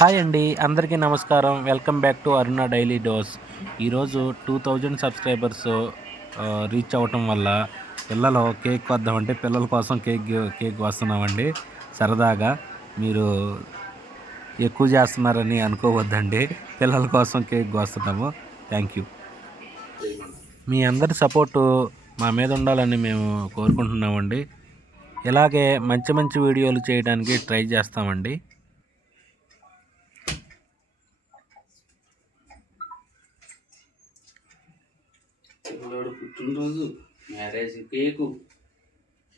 Hi అండి, అందరికీ నమస్కారం. Welcome back to Aruna daily dose. ఈరోజు 2000 సబ్స్క్రైబర్స్ రీచ్ అవ్వటం వల్ల పిల్లలు కేక్ వద్దామంటే పిల్లల కోసం కేక్ వస్తున్నామండి. సరదాగా మీరు ఎక్కువ చేస్తున్నారని అనుకోవద్దండి. పిల్లల కోసం కేక్ వస్తున్నాము. Thank you. మీ అందరి సపోర్టు మా మీద ఉండాలని మేము కోరుకుంటున్నామండి. ఇలాగే మంచి మంచి వీడియోలు చేయడానికి ట్రై చేస్తామండి. పిల్లడు పుట్టినరోజు, మ్యారేజ్ కేకు,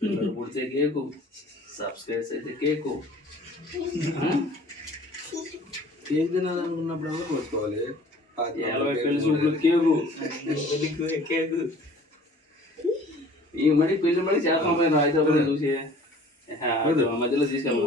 పిల్లడు పుడితే కేకు, సబ్స్క్రైబ్స్ అయితే కేకు. కేక్ తినాలనుకున్నప్పుడు కోసుకోవాలి. 50 పెళ్లి చూపులు కేకు, కేకు ఈ మడి పెళ్లి మడి చేస్తాం పైన హైదరాబాద్ చూసి మధ్యలో తీసుకెళ్ళాం.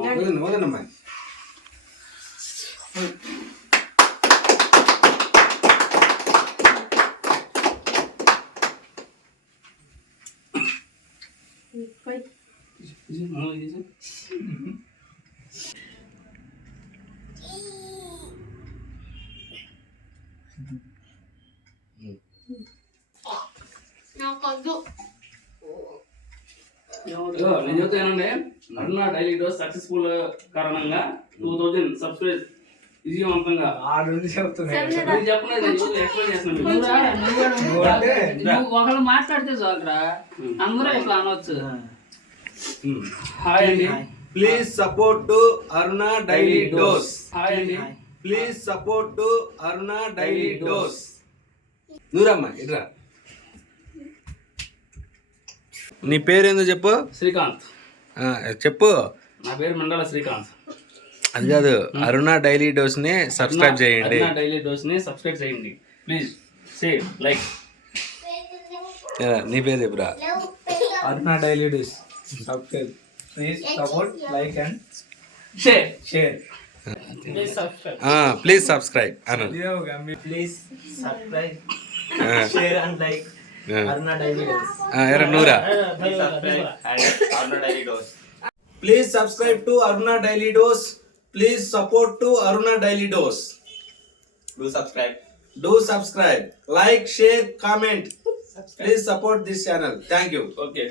నేను చెప్తానండి, అరుణ డైలీ డోస్ సక్సెస్ఫుల్ కారణంగా 2000 సబ్స్క్రైబ్ విజయవంతంగా ఒకళ్ళు మాట్లాడితే చాలరా, అందరూ ఇట్లా అనవచ్చు. హాయ్ అండి, please support to Aruna daily dose. Hi అండి, please support to Aruna daily dose. Nooramma ఇట్రా. నీ పేరేందో చెప్పు. శ్రీకాంత్. చెప్పు. నా పేరు మండల శ్రీకాంత్. అది కాదు, అరుణ డైలీ డోస్ ని సబ్స్క్రైబ్ చేయండి. అరుణ డైలీ డోస్ ని సబ్స్క్రైబ్ చేయండి. Please share, like. నీ పేరు చెప్పురా. Aruna daily dose subscribe, please support, like and share. Please subscribe అను. Please subscribe, share and like Aruna daily dose. Noora. Aruna daily dose. Please subscribe to Aruna daily dose. Please support to Aruna daily dose. Do subscribe. Do subscribe, like, share, comment. Please support this channel. Thank you. Okay.